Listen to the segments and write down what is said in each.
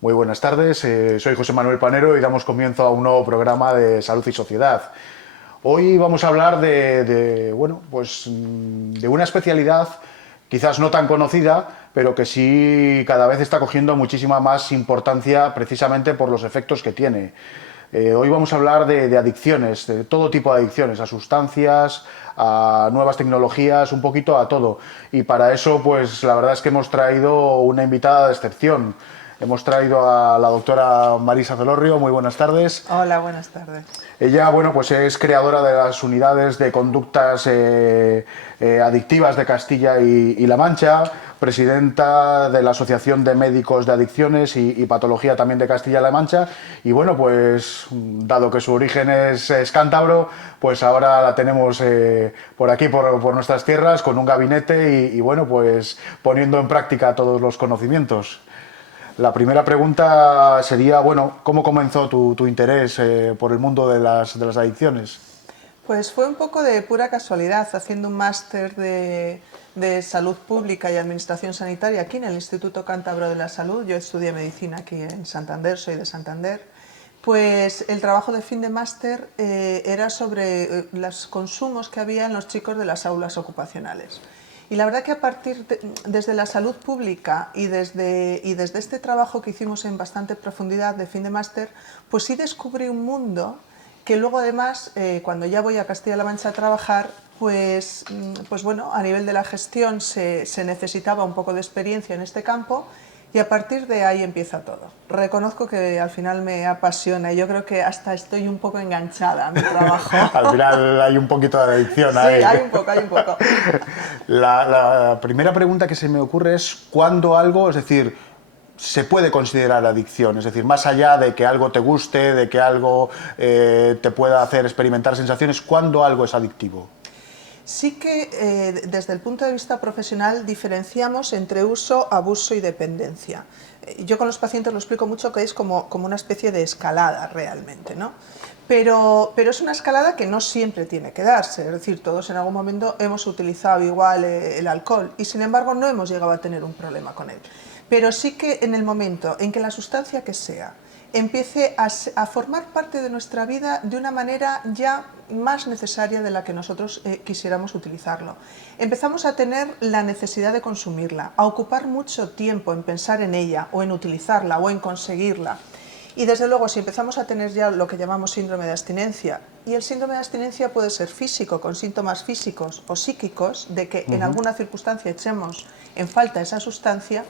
Muy buenas tardes, soy José Manuel Panero y damos comienzo a un nuevo programa de Salud y Sociedad. Hoy vamos a hablar de una especialidad quizás no tan conocida, pero que sí cada vez está cogiendo muchísima más importancia precisamente por los efectos que tiene. Hoy vamos a hablar de adicciones, de todo tipo de adicciones, a sustancias, a nuevas tecnologías, un poquito a todo. Y para eso, pues la verdad es que hemos traído una invitada de excepción. Hemos traído a la doctora Marisa Celorrio. Muy buenas tardes. Hola, buenas tardes. Ella, bueno, pues es creadora de las unidades de conductas adictivas de Castilla y La Mancha, presidenta de la Asociación de Médicos de Adicciones y Patología también de Castilla-La Mancha. Y bueno, pues dado que su origen es cántabro, pues ahora la tenemos por aquí, por nuestras tierras, con un gabinete y bueno, pues poniendo en práctica todos los conocimientos. La primera pregunta sería, bueno, ¿cómo comenzó tu interés por el mundo de las adicciones? Pues fue un poco de pura casualidad, haciendo un máster de salud pública y administración sanitaria aquí en el Instituto Cántabro de la Salud. Yo estudié medicina aquí en Santander, soy de Santander. Pues el trabajo de fin de máster era sobre los consumos que había en los chicos de las aulas ocupacionales. Y la verdad que desde la salud pública y desde este trabajo que hicimos en bastante profundidad de fin de máster, pues sí descubrí un mundo que luego además, cuando ya voy a Castilla-La Mancha a trabajar, pues bueno, a nivel de la gestión se necesitaba un poco de experiencia en este campo y a partir de ahí empieza todo. Reconozco que al final me apasiona y yo creo que hasta estoy un poco enganchada a mi trabajo. Al final hay un poquito de adicción Sí, ahí. hay un poco, hay un poco. La primera pregunta que se me ocurre es ¿cuándo algo, es decir, se puede considerar adicción? Es decir, más allá de que algo te guste, de que algo te pueda hacer experimentar sensaciones, ¿cuándo algo es adictivo? Sí que desde el punto de vista profesional diferenciamos entre uso, abuso y dependencia. Yo con los pacientes lo explico mucho que es como una especie de escalada realmente, ¿no? Pero es una escalada que no siempre tiene que darse, es decir, todos en algún momento hemos utilizado igual el alcohol y sin embargo no hemos llegado a tener un problema con él. Pero sí que en el momento en que la sustancia que sea empiece a formar parte de nuestra vida de una manera ya más necesaria de la que nosotros quisiéramos utilizarlo. Empezamos a tener la necesidad de consumirla, a ocupar mucho tiempo en pensar en ella o en utilizarla o en conseguirla. Y desde luego si empezamos a tener ya lo que llamamos síndrome de abstinencia, y el síndrome de abstinencia puede ser físico, con síntomas físicos o psíquicos, de que en alguna circunstancia echemos en falta esa sustancia,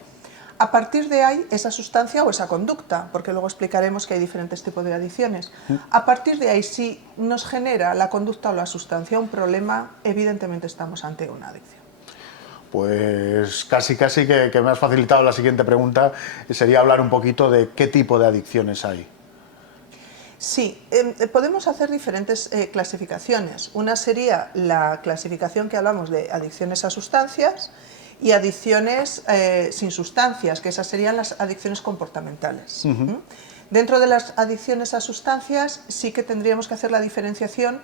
a partir de ahí, esa sustancia o esa conducta, porque luego explicaremos que hay diferentes tipos de adicciones, a partir de ahí, si nos genera la conducta o la sustancia un problema, evidentemente estamos ante una adicción. Pues casi que me has facilitado la siguiente pregunta, sería hablar un poquito de qué tipo de adicciones hay. Sí, podemos hacer diferentes clasificaciones. Una sería la clasificación que hablamos de adicciones a sustancias y adicciones sin sustancias, que esas serían las adicciones comportamentales. Dentro de las adicciones a sustancias sí que tendríamos que hacer la diferenciación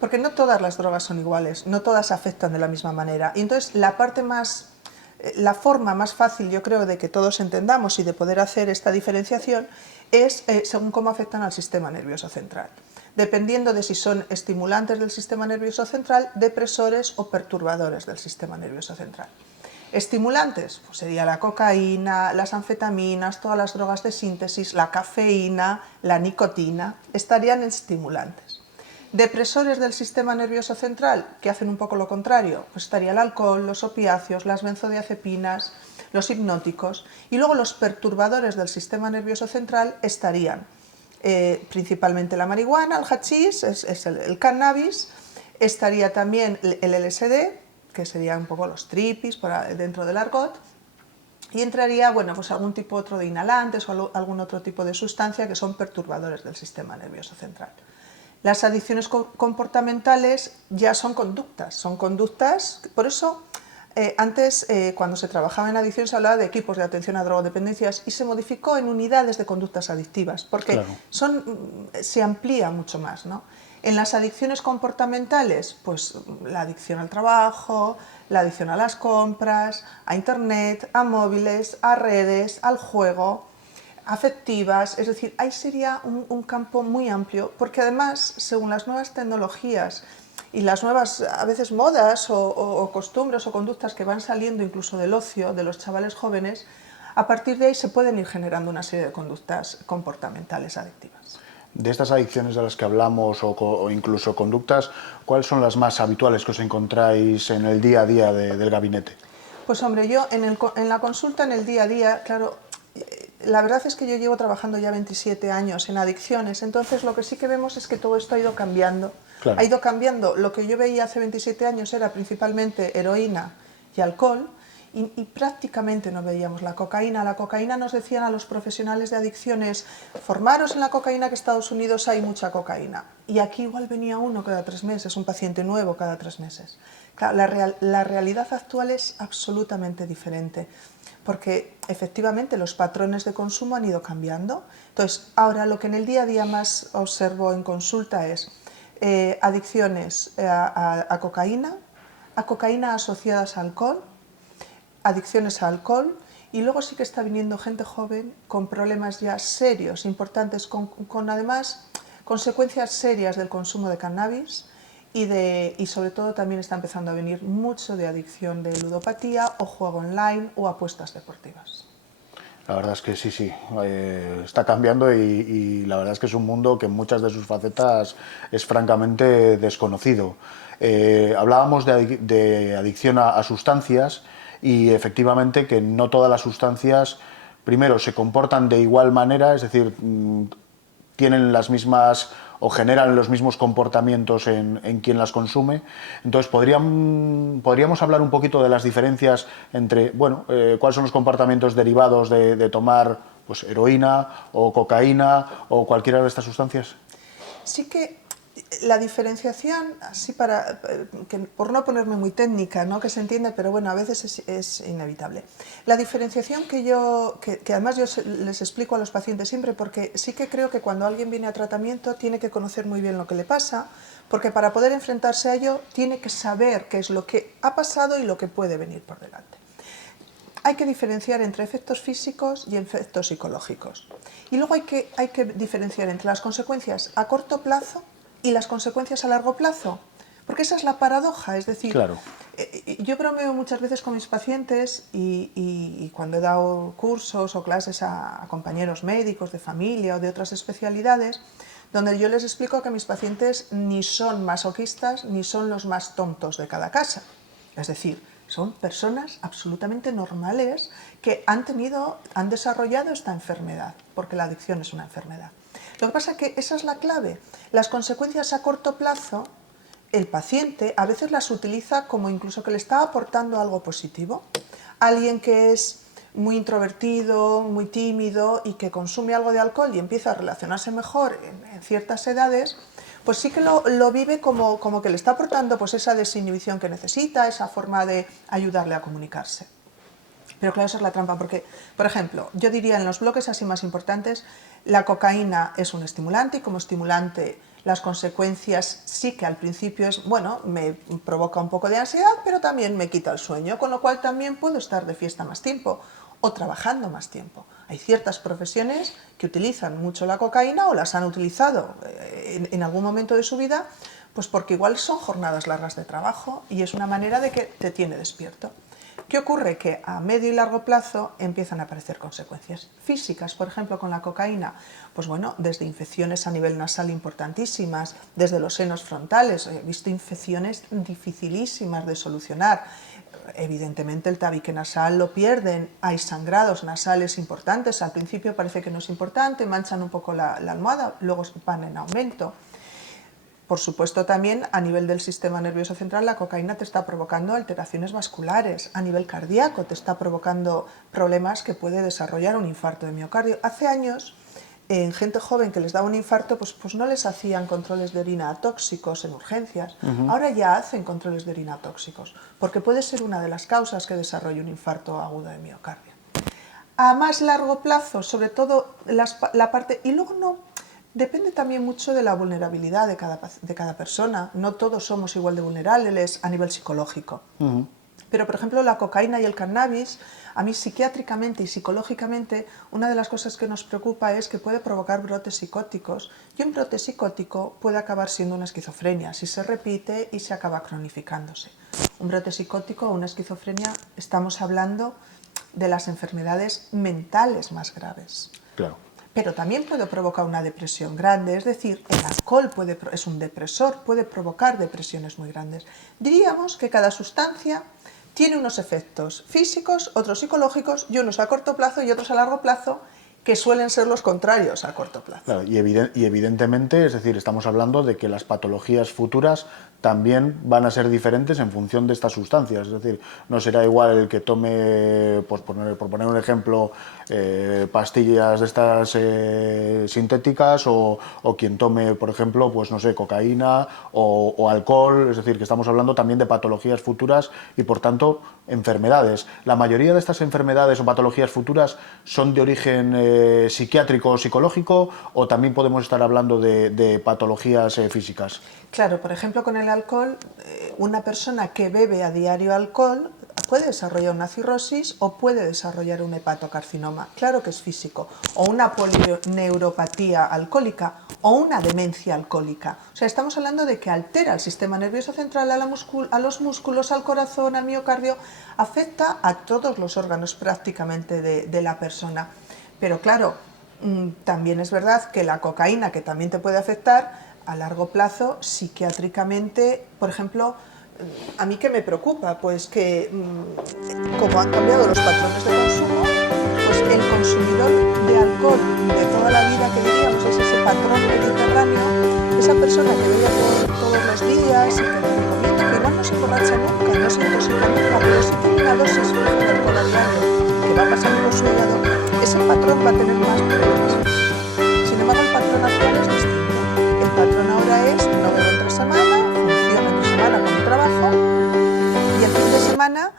porque no todas las drogas son iguales, no todas afectan de la misma manera. Y entonces la forma más fácil, yo creo, de que todos entendamos y de poder hacer esta diferenciación es según cómo afectan al sistema nervioso central, dependiendo de si son estimulantes del sistema nervioso central, depresores o perturbadores del sistema nervioso central. Estimulantes, pues sería la cocaína, las anfetaminas, todas las drogas de síntesis, la cafeína, la nicotina, estarían estimulantes. Depresores del sistema nervioso central, que hacen un poco lo contrario, pues estaría el alcohol, los opiáceos, las benzodiazepinas, los hipnóticos, y luego los perturbadores del sistema nervioso central estarían principalmente la marihuana, el hachís, es el cannabis, estaría también el LSD, que serían un poco los tripis dentro del argot, y entraría, bueno, pues algún tipo otro de inhalantes o algún otro tipo de sustancia que son perturbadores del sistema nervioso central. Las adicciones comportamentales ya son conductas, por eso antes cuando se trabajaba en adicción se hablaba de equipos de atención a drogodependencias y se modificó en unidades de conductas adictivas, porque Claro. se amplía mucho más, ¿no? En las adicciones comportamentales, pues la adicción al trabajo, la adicción a las compras, a internet, a móviles, a redes, al juego, afectivas, es decir, ahí sería un campo muy amplio, porque además, según las nuevas tecnologías y las nuevas, a veces, modas o costumbres o conductas que van saliendo incluso del ocio de los chavales jóvenes, a partir de ahí se pueden ir generando una serie de conductas comportamentales adictivas. De estas adicciones de las que hablamos o incluso conductas, ¿cuáles son las más habituales que os encontráis en el día a día del gabinete? Pues hombre, yo en la consulta, en el día a día, claro, la verdad es que yo llevo trabajando ya 27 años en adicciones, entonces lo que sí que vemos es que todo esto ha ido cambiando. Claro. Ha ido cambiando. Lo que yo veía hace 27 años era principalmente heroína y alcohol, y prácticamente no veíamos la cocaína. La cocaína, nos decían a los profesionales de adicciones, formaros en la cocaína, que en Estados Unidos hay mucha cocaína. Y aquí igual venía uno cada 3 meses, un paciente nuevo cada 3 meses. Claro, la realidad actual es absolutamente diferente, porque efectivamente los patrones de consumo han ido cambiando. Entonces, ahora lo que en el día a día más observo en consulta es adicciones a cocaína asociadas a alcohol, adicciones a alcohol, y luego sí que está viniendo gente joven con problemas ya serios, importantes, con además consecuencias serias del consumo de cannabis, y sobre todo también está empezando a venir mucho de adicción de ludopatía o juego online o apuestas deportivas. La verdad es que sí, está cambiando y la verdad es que es un mundo que en muchas de sus facetas es francamente desconocido. Hablábamos de adicción a sustancias y efectivamente que no todas las sustancias, primero, se comportan de igual manera, es decir, tienen las mismas o generan los mismos comportamientos en quien las consume. Entonces, podríamos hablar un poquito de las diferencias entre, bueno, cuáles son los comportamientos derivados de tomar pues, heroína o cocaína o cualquiera de estas sustancias. Sí que la diferenciación, así por no ponerme muy técnica, ¿no?, que se entiende, pero bueno, a veces es inevitable. La diferenciación que además yo les explico a los pacientes siempre, porque sí que creo que cuando alguien viene a tratamiento tiene que conocer muy bien lo que le pasa, porque para poder enfrentarse a ello tiene que saber qué es lo que ha pasado y lo que puede venir por delante. Hay que diferenciar entre efectos físicos y efectos psicológicos. Y luego hay que diferenciar entre las consecuencias a corto plazo y las consecuencias a largo plazo. Porque esa es la paradoja, es decir, Claro. Yo bromeo muchas veces con mis pacientes y cuando he dado cursos o clases a compañeros médicos de familia o de otras especialidades, donde yo les explico que mis pacientes ni son masoquistas ni son los más tontos de cada casa. Es decir, son personas absolutamente normales que han desarrollado esta enfermedad, porque la adicción es una enfermedad. Lo que pasa es que esa es la clave. Las consecuencias a corto plazo, el paciente a veces las utiliza como incluso que le está aportando algo positivo. Alguien que es muy introvertido, muy tímido y que consume algo de alcohol y empieza a relacionarse mejor en ciertas edades, pues sí que lo vive como que le está aportando pues esa desinhibición que necesita, esa forma de ayudarle a comunicarse. Pero claro, esa es la trampa, porque, por ejemplo, yo diría en los bloques así más importantes, la cocaína es un estimulante y como estimulante las consecuencias sí que al principio es, bueno, me provoca un poco de ansiedad, pero también me quita el sueño, con lo cual también puedo estar de fiesta más tiempo o trabajando más tiempo. Hay ciertas profesiones que utilizan mucho la cocaína o las han utilizado en algún momento de su vida, pues porque igual son jornadas largas de trabajo y es una manera de que te tiene despierto. ¿Qué ocurre? Que a medio y largo plazo empiezan a aparecer consecuencias físicas, por ejemplo, con la cocaína. Pues bueno, desde infecciones a nivel nasal importantísimas, desde los senos frontales, he visto infecciones dificilísimas de solucionar. Evidentemente el tabique nasal lo pierden, hay sangrados nasales importantes, al principio parece que no es importante, manchan un poco la almohada, luego van en aumento. Por supuesto, también a nivel del sistema nervioso central la cocaína te está provocando alteraciones vasculares, a nivel cardíaco te está provocando problemas que puede desarrollar un infarto de miocardio. Hace años, en gente joven que les daba un infarto, pues no les hacían controles de orina tóxicos en urgencias. Ahora ya hacen controles de orina tóxicos, porque puede ser una de las causas que desarrolle un infarto agudo de miocardio. A más largo plazo, sobre todo la parte... Y luego no... Depende también mucho de la vulnerabilidad de cada persona. No todos somos igual de vulnerables a nivel psicológico. Pero, por ejemplo, la cocaína y el cannabis, a mí psiquiátricamente y psicológicamente, una de las cosas que nos preocupa es que puede provocar brotes psicóticos, y un brote psicótico puede acabar siendo una esquizofrenia si se repite y se acaba cronificándose. Un brote psicótico o una esquizofrenia, estamos hablando de las enfermedades mentales más graves. Claro. Pero también puede provocar una depresión grande, es decir, el alcohol es un depresor, puede provocar depresiones muy grandes. Diríamos que cada sustancia tiene unos efectos físicos, otros psicológicos, y unos a corto plazo y otros a largo plazo, que suelen ser los contrarios a corto plazo. Claro, y evidentemente, es decir, estamos hablando de que las patologías futuras también van a ser diferentes en función de estas sustancias. Es decir, no será igual el que tome, pues por poner un ejemplo, pastillas de estas sintéticas o quien tome, por ejemplo, pues no sé, cocaína o alcohol. Es decir, que estamos hablando también de patologías futuras y, por tanto, enfermedades. La mayoría de estas enfermedades o patologías futuras son de origen psiquiátrico o psicológico, o también podemos estar hablando de patologías físicas. Claro, por ejemplo, con el alcohol, una persona que bebe a diario alcohol puede desarrollar una cirrosis o puede desarrollar un hepatocarcinoma, claro que es físico, o una polineuropatía alcohólica o una demencia alcohólica. O sea, estamos hablando de que altera el sistema nervioso central, a los músculos, al corazón, al miocardio, afecta a todos los órganos prácticamente de la persona. Pero claro, también es verdad que la cocaína, que también te puede afectar, a largo plazo, psiquiátricamente, por ejemplo, a mí que me preocupa, pues que como han cambiado los patrones de consumo, pues el consumidor de alcohol de toda la vida, que diríamos, es ese patrón mediterráneo, esa persona que bebe todos los días y que recomienda, que igual no se emborracha nunca, no se intoxica nunca, pero sí tiene una dosis fija de alcohol a diario que va pasando por su hígado, ese patrón va a tener más problemas. Sin embargo, el patrón actual es distinto. El patrón ahora es: no bebo entre semana, funciono entre semana con mi trabajo, y el fin de semana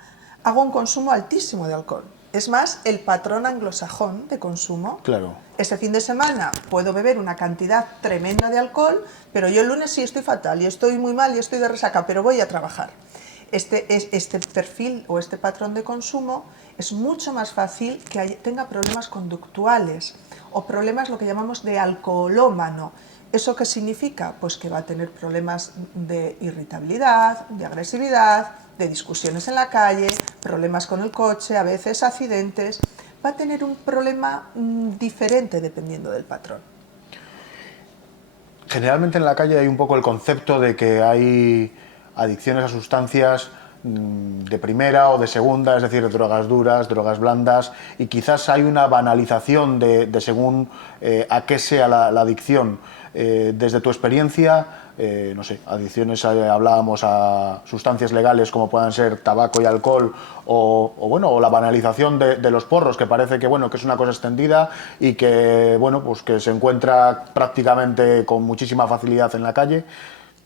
hago un consumo altísimo de alcohol. Es más, el patrón anglosajón de consumo. Claro. Este fin de semana puedo beber una cantidad tremenda de alcohol, pero yo el lunes sí estoy fatal y estoy muy mal y estoy de resaca, pero voy a trabajar. Este perfil o este patrón de consumo es mucho más fácil que tenga problemas conductuales o problemas, lo que llamamos, de alcoholómano. ¿Eso qué significa? Pues que va a tener problemas de irritabilidad, de agresividad, de discusiones en la calle, problemas con el coche, a veces accidentes. Va a tener un problema diferente dependiendo del patrón. Generalmente en la calle hay un poco el concepto de que hay adicciones a sustancias de primera o de segunda, es decir, drogas duras, drogas blandas, y quizás hay una banalización de según a qué sea la adicción. Desde tu experiencia, no sé, adicciones, hablábamos a sustancias legales como puedan ser tabaco y alcohol, o la banalización de los porros, que parece que, bueno, que es una cosa extendida y que, bueno, pues que se encuentra prácticamente con muchísima facilidad en la calle,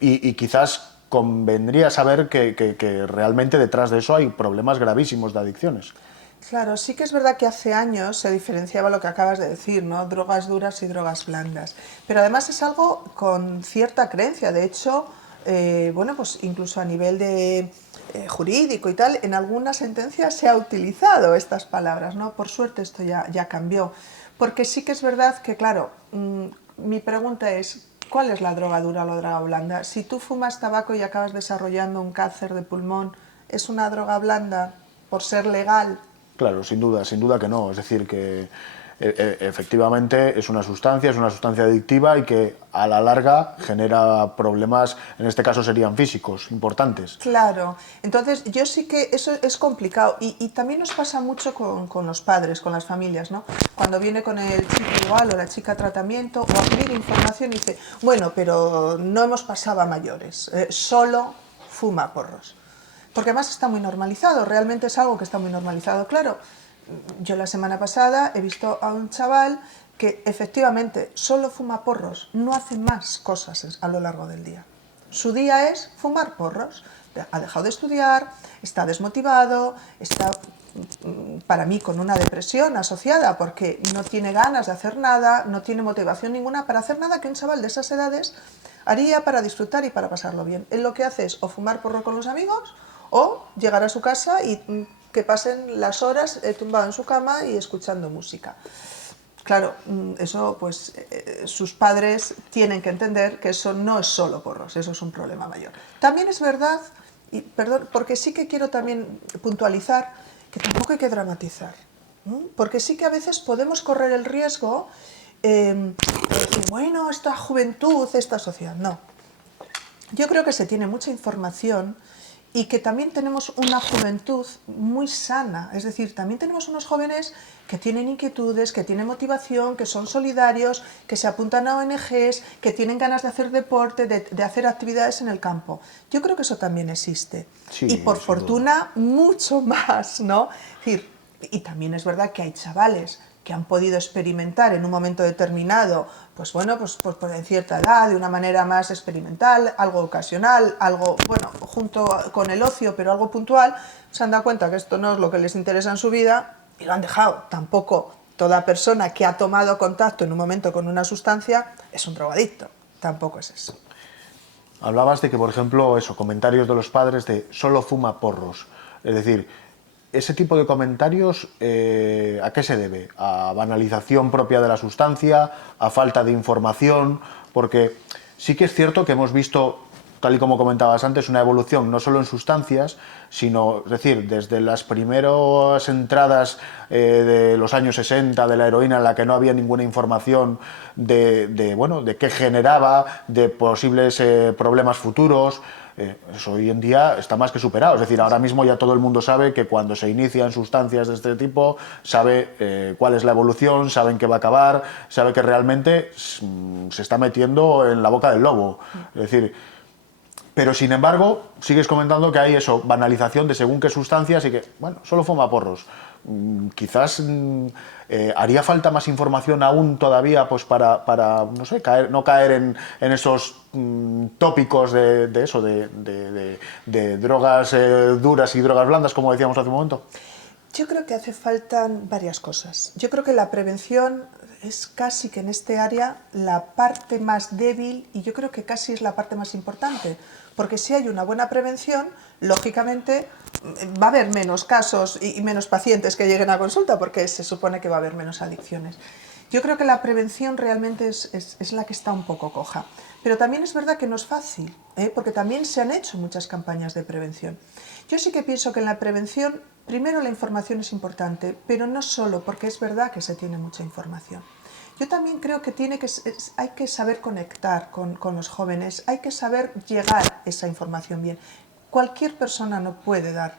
y quizás convendría saber que realmente detrás de eso hay problemas gravísimos de adicciones. Claro, sí que es verdad que hace años se diferenciaba lo que acabas de decir, ¿no? Drogas duras y drogas blandas. Pero además es algo con cierta creencia. De hecho, bueno, pues incluso a nivel de jurídico y tal, en algunas sentencias se ha utilizado estas palabras, ¿no? Por suerte esto ya cambió. Porque sí que es verdad que, claro, mi pregunta es: ¿cuál es la droga dura o la droga blanda? Si tú fumas tabaco y acabas desarrollando un cáncer de pulmón, ¿es una droga blanda por ser legal? Claro, sin duda que no. Es decir, que efectivamente es una sustancia adictiva y que a la larga genera problemas, en este caso serían físicos, importantes. Claro, entonces yo sí que eso es complicado, y también nos pasa mucho con los padres, con las familias, ¿no? Cuando viene con el chico igual o la chica a tratamiento o a pedir información y dice: bueno, pero no hemos pasado a mayores, solo fuma porros. Porque además está muy normalizado, realmente es algo que está muy normalizado. Claro, yo la semana pasada he visto a un chaval que efectivamente solo fuma porros, no hace más cosas a lo largo del día. Su día es fumar porros. Ha dejado de estudiar, está desmotivado, está, para mí, con una depresión asociada porque no tiene ganas de hacer nada, no tiene motivación ninguna para hacer nada que un chaval de esas edades haría para disfrutar y para pasarlo bien. Él lo que hace es o fumar porro con los amigos O llegar a su casa y que pasen las horas tumbado en su cama y escuchando música. Claro, eso pues sus padres tienen que entender que eso no es solo porros, eso es un problema mayor. También es verdad, y perdón, porque sí que quiero también puntualizar que tampoco hay que dramatizar, ¿no? Porque sí que a veces podemos correr el riesgo de decir, bueno, esta juventud, esta sociedad, no. Yo creo que se tiene mucha información y que también tenemos una juventud muy sana, es decir, también tenemos unos jóvenes que tienen inquietudes, que tienen motivación, que son solidarios, que se apuntan a ONGs, que tienen ganas de hacer deporte, de hacer actividades en el campo. Yo creo que eso también existe. Sí, y por fortuna, mucho más, ¿no? Es decir, y también es verdad que hay chavales que han podido experimentar en un momento determinado, pues bueno, pues en cierta edad, de una manera más experimental, algo ocasional, algo, bueno, junto con el ocio, pero algo puntual, se han dado cuenta que esto no es lo que les interesa en su vida y lo han dejado. Tampoco toda persona que ha tomado contacto en un momento con una sustancia es un drogadicto, tampoco es eso. Hablabas de que, por ejemplo, comentarios de los padres de solo fuma porros. Es decir, ese tipo de comentarios, ¿a qué se debe? ¿A banalización propia de la sustancia? ¿A falta de información? Porque sí que es cierto que hemos visto, tal y como comentabas antes, una evolución no solo en sustancias, sino, es decir, desde las primeras entradas de los años 60 de la heroína, en la que no había ninguna información de qué generaba, de posibles problemas futuros. Eso hoy en día está más que superado. Es decir, ahora mismo ya todo el mundo sabe que cuando se inician sustancias de este tipo, sabe cuál es la evolución, saben que va a acabar, sabe que realmente se está metiendo en la boca del lobo. Es decir, pero sin embargo, sigues comentando que hay banalización de según qué sustancias y que, bueno, solo fuma porros. Quizás haría falta más información aún todavía pues para no sé, no caer en esos tópicos de drogas duras y drogas blandas, como decíamos hace un momento. Yo creo que hace falta varias cosas. Yo creo que la prevención es casi que en este área la parte más débil y yo creo que casi es la parte más importante, porque si hay una buena prevención, lógicamente va a haber menos casos y menos pacientes que lleguen a consulta, porque se supone que va a haber menos adicciones. Yo creo que la prevención realmente es la que está un poco coja, pero también es verdad que no es fácil, porque también se han hecho muchas campañas de prevención. Yo sí que pienso que en la prevención, primero la información es importante, pero no solo, porque es verdad que se tiene mucha información. Yo también creo que hay que saber conectar con los jóvenes, hay que saber llegar esa información bien. Cualquier persona no puede dar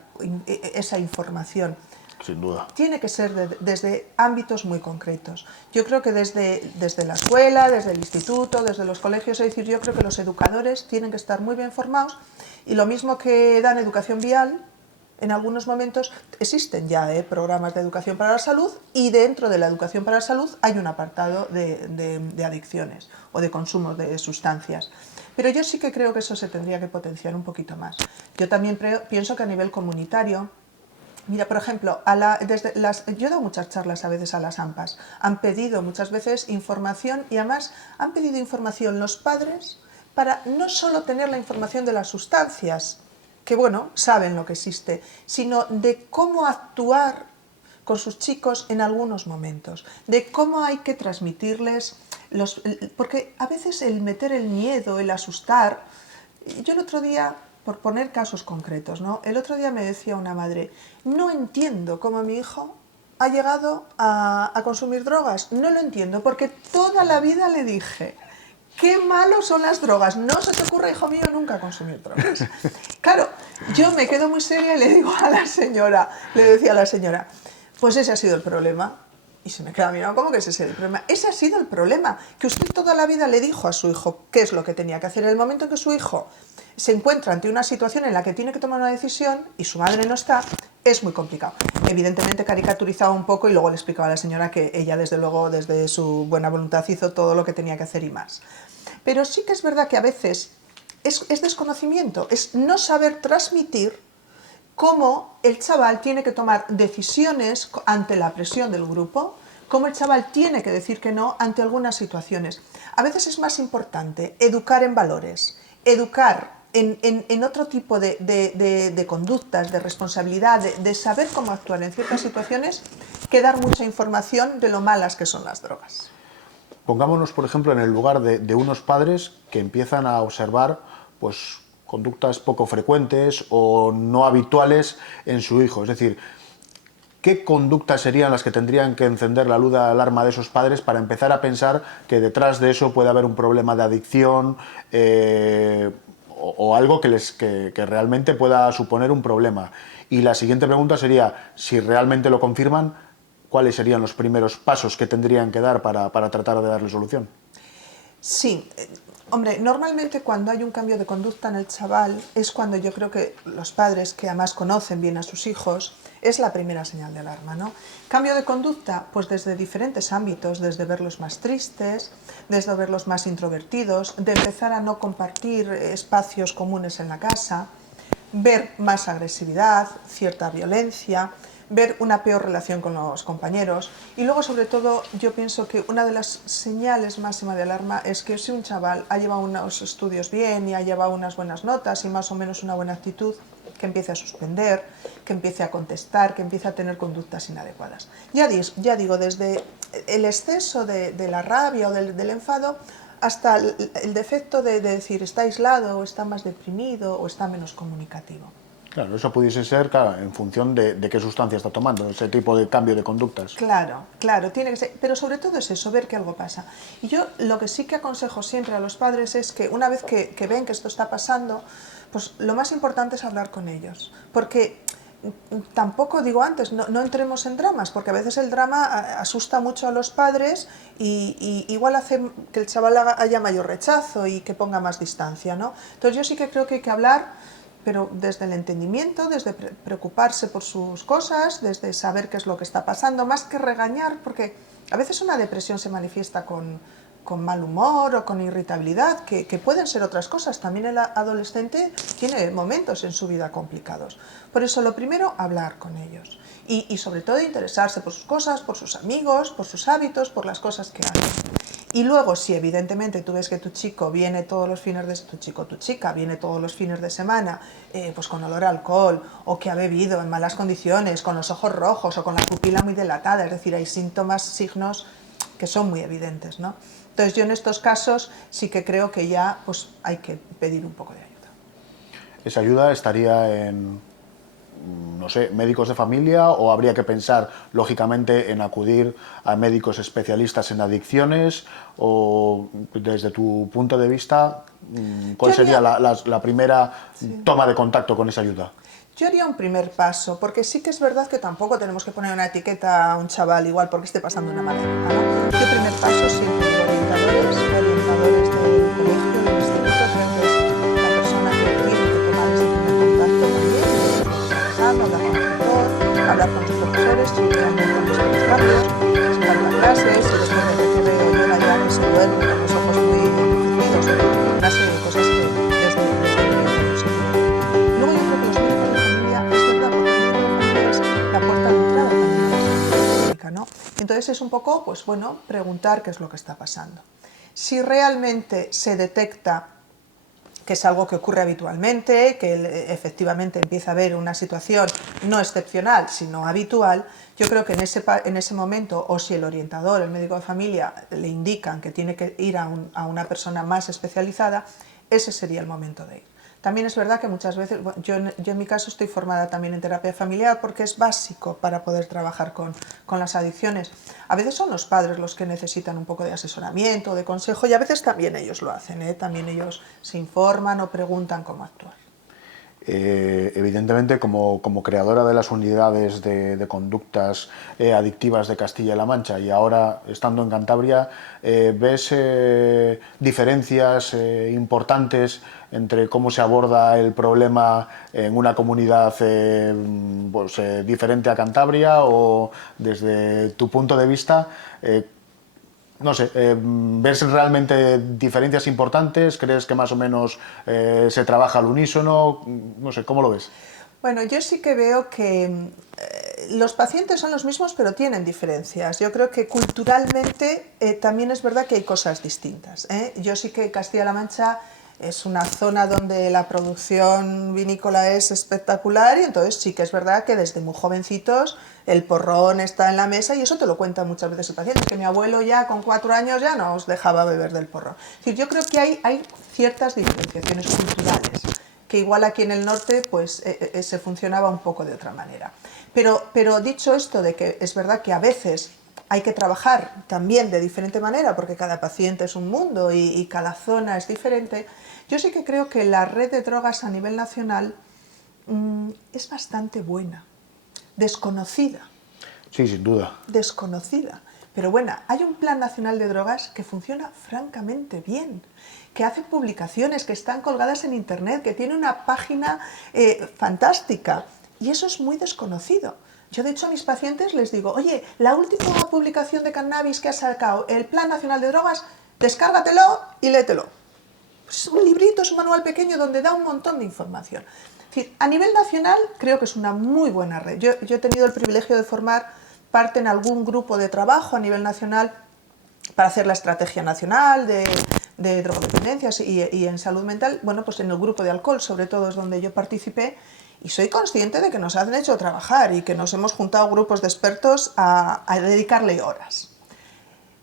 esa información. Sin duda. Tiene que ser desde ámbitos muy concretos. Yo creo que desde la escuela, desde el instituto, desde los colegios, es decir, yo creo que los educadores tienen que estar muy bien formados y lo mismo que dan educación vial, en algunos momentos existen ya programas de educación para la salud y dentro de la educación para la salud hay un apartado de adicciones o de consumo de sustancias. Pero yo sí que creo que eso se tendría que potenciar un poquito más. Yo también pienso que a nivel comunitario, mira, por ejemplo, yo he dado muchas charlas a veces a las AMPAs, han pedido muchas veces información y además han pedido información los padres para no solo tener la información de las sustancias, que bueno, saben lo que existe, sino de cómo actuar con sus chicos en algunos momentos, de cómo hay que transmitirles, porque a veces el meter el miedo, el asustar, yo el otro día, por poner casos concretos, ¿no? El otro día me decía una madre, no entiendo cómo mi hijo ha llegado a consumir drogas, no lo entiendo, porque toda la vida le dije, qué malos son las drogas, no se te ocurra, hijo mío, nunca consumir drogas. Claro, yo me quedo muy seria y le digo a la señora, le decía a la señora, pues ese ha sido el problema. Y se me queda mirando, ¿cómo que ese es el problema? Ese ha sido el problema, que usted toda la vida le dijo a su hijo qué es lo que tenía que hacer. En el momento en que su hijo se encuentra ante una situación en la que tiene que tomar una decisión y su madre no está, es muy complicado. Evidentemente caricaturizaba un poco y luego le explicaba a la señora que ella desde luego, desde su buena voluntad, hizo todo lo que tenía que hacer y más. Pero sí que es verdad que a veces es desconocimiento, es no saber transmitir cómo el chaval tiene que tomar decisiones ante la presión del grupo, cómo el chaval tiene que decir que no ante algunas situaciones. A veces es más importante educar en valores, educar en otro tipo de conductas, de responsabilidad, de saber cómo actuar en ciertas situaciones, que dar mucha información de lo malas que son las drogas. Pongámonos, por ejemplo, en el lugar de unos padres que empiezan a observar pues, conductas poco frecuentes o no habituales en su hijo. Es decir, ¿qué conductas serían las que tendrían que encender la luz de alarma de esos padres para empezar a pensar que detrás de eso puede haber un problema de adicción o algo que realmente pueda suponer un problema? Y la siguiente pregunta sería, si realmente lo confirman, ¿cuáles serían los primeros pasos que tendrían que dar para tratar de darle solución? Sí, hombre, normalmente cuando hay un cambio de conducta en el chaval es cuando yo creo que los padres, que además conocen bien a sus hijos, es la primera señal de alarma, ¿no? Cambio de conducta, pues desde diferentes ámbitos, desde verlos más tristes, desde verlos más introvertidos, de empezar a no compartir espacios comunes en la casa, ver más agresividad, cierta violencia, ver una peor relación con los compañeros. Y luego, sobre todo, yo pienso que una de las señales máximas de alarma es que si un chaval ha llevado unos estudios bien y ha llevado unas buenas notas y más o menos una buena actitud, que empiece a suspender, que empiece a contestar, que empiece a tener conductas inadecuadas. Ya digo, desde el exceso de la rabia o del enfado hasta el defecto de decir está aislado o está más deprimido o está menos comunicativo. Claro, eso pudiese ser, claro, en función de qué sustancia está tomando, ese tipo de cambio de conductas. Claro, claro, tiene que ser, pero sobre todo es eso, ver que algo pasa. Y yo lo que sí que aconsejo siempre a los padres es que una vez que ven que esto está pasando, pues lo más importante es hablar con ellos, porque tampoco, digo antes, no entremos en dramas, porque a veces el drama asusta mucho a los padres y igual hace que el chaval haya mayor rechazo y que ponga más distancia, ¿no? Entonces yo sí que creo que hay que hablar, pero desde el entendimiento, desde preocuparse por sus cosas, desde saber qué es lo que está pasando, más que regañar, porque a veces una depresión se manifiesta con mal humor o con irritabilidad, que pueden ser otras cosas. También el adolescente tiene momentos en su vida complicados. Por eso lo primero, hablar con ellos. Y sobre todo interesarse por sus cosas, por sus amigos, por sus hábitos, por las cosas que hacen. Y luego, si evidentemente tú ves que tu chico viene todos los fines de tu chica viene todos los fines de semana, pues con olor a alcohol, o que ha bebido en malas condiciones, con los ojos rojos o con la pupila muy dilatada, es decir, hay síntomas, signos que son muy evidentes, ¿no? Entonces yo en estos casos sí que creo que ya pues hay que pedir un poco de ayuda. ¿Esa ayuda estaría en, no sé, médicos de familia o habría que pensar, lógicamente, en acudir a médicos especialistas en adicciones? O desde tu punto de vista, ¿cuál sería la primera toma de contacto con esa ayuda? Yo haría un primer paso, porque sí que es verdad que tampoco tenemos que poner una etiqueta a un chaval igual porque esté pasando una mala época, ¿no? Yo primer paso siempre digo orientadores del colegio, del instituto, creo que es la persona que tiene que tomar ese primer contacto también, de lo que está pasando, hablar con el tutor, hablar con sus profesores, si realmente han visto los cambios, si falta clases, si después de que veo yo la llave se duerme con los ojos muy enrojecidos, una serie de cosas que desde el orientador se puede. Luego yo creo que los médicos de familia, es verdad, porque el médico de familia es la puerta de entrada también a la salud pública, ¿no? Entonces es un poco, pues bueno, preguntar qué es lo que está pasando. Si realmente se detecta que es algo que ocurre habitualmente, que efectivamente empieza a haber una situación no excepcional, sino habitual, yo creo que en ese momento, o si el orientador, el médico de familia, le indican que tiene que ir a una persona más especializada, ese sería el momento de ir. También es verdad que muchas veces, yo en mi caso estoy formada también en terapia familiar porque es básico para poder trabajar con las adicciones. A veces son los padres los que necesitan un poco de asesoramiento, de consejo, y a veces también ellos lo hacen, ¿eh? También ellos se informan o preguntan cómo actuar. Evidentemente, como creadora de las unidades de conductas adictivas de Castilla-La Mancha y ahora estando en Cantabria, ¿ves diferencias importantes entre cómo se aborda el problema en una comunidad diferente a Cantabria? O desde tu punto de vista, no sé, ¿ves realmente diferencias importantes? ¿Crees que más o menos se trabaja al unísono? No sé, ¿cómo lo ves? Bueno, yo sí que veo que los pacientes son los mismos, pero tienen diferencias. Yo creo que culturalmente también es verdad que hay cosas distintas, ¿eh? Yo sí que Castilla-La Mancha es una zona donde la producción vinícola es espectacular y entonces sí que es verdad que desde muy jovencitos el porrón está en la mesa y eso te lo cuenta muchas veces el paciente, que mi abuelo ya con 4 años ya no os dejaba beber del porrón. Es decir, yo creo que hay ciertas diferenciaciones culturales, que igual aquí en el norte pues se funcionaba un poco de otra manera. Pero dicho esto de que es verdad que a veces hay que trabajar también de diferente manera porque cada paciente es un mundo y cada zona es diferente, yo sí que creo que la red de drogas a nivel nacional es bastante buena, desconocida. Sí, sin duda. Desconocida. Pero bueno, hay un Plan Nacional de Drogas que funciona francamente bien, que hace publicaciones, que están colgadas en internet, que tiene una página fantástica. Y eso es muy desconocido. Yo, de hecho, a mis pacientes les digo, oye, la última publicación de cannabis que ha sacado el Plan Nacional de Drogas, descárgatelo y léetelo. Es un librito, es un manual pequeño donde da un montón de información. Es decir, a nivel nacional creo que es una muy buena red. Yo he tenido el privilegio de formar parte en algún grupo de trabajo a nivel nacional para hacer la estrategia nacional de drogodependencias y en salud mental. Bueno, pues en el grupo de alcohol, sobre todo, es donde yo participé. Y soy consciente de que nos han hecho trabajar y que nos hemos juntado grupos de expertos a dedicarle horas.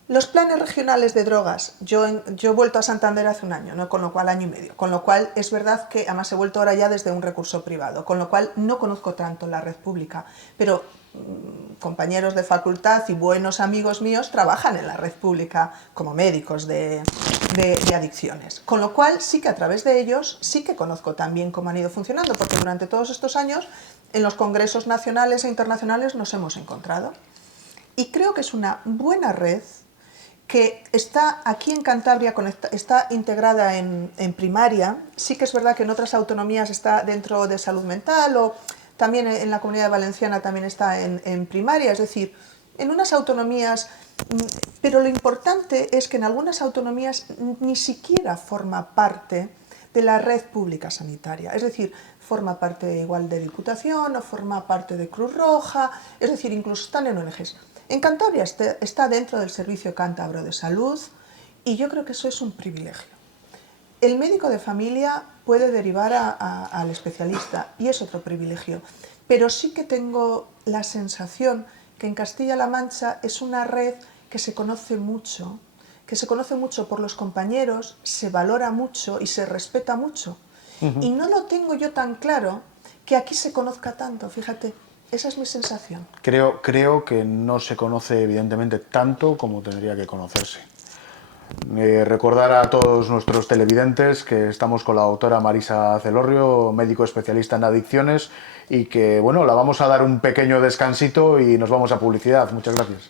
Los planes regionales de drogas, yo he vuelto a Santander hace un año, ¿no? Con lo cual año y medio, con lo cual es verdad que además he vuelto ahora ya desde un recurso privado, con lo cual no conozco tanto la red pública, pero compañeros de facultad y buenos amigos míos trabajan en la red pública como médicos de adicciones, con lo cual sí que a través de ellos sí que conozco también cómo han ido funcionando, porque durante todos estos años en los congresos nacionales e internacionales nos hemos encontrado y creo que es una buena red que está aquí en Cantabria, está integrada en primaria. Sí que es verdad que en otras autonomías está dentro de salud mental o también en la Comunidad Valenciana también está en primaria, es decir, en unas autonomías, pero lo importante es que en algunas autonomías ni siquiera forma parte de la red pública sanitaria, es decir, forma parte igual de Diputación o forma parte de Cruz Roja, es decir, incluso están en ONGs. En Cantabria está dentro del Servicio Cántabro de Salud y yo creo que eso es un privilegio. El médico de familia puede derivar al especialista y es otro privilegio, pero sí que tengo la sensación que en Castilla-La Mancha es una red que se conoce mucho por los compañeros, se valora mucho y se respeta mucho. Y no lo tengo yo tan claro que aquí se conozca tanto, fíjate. Esa es mi sensación. Creo que no se conoce evidentemente tanto como tendría que conocerse. Recordar a todos nuestros televidentes que estamos con la doctora Marisa Celorrio, médico especialista en adicciones, y que bueno, la vamos a dar un pequeño descansito y nos vamos a publicidad. Muchas gracias.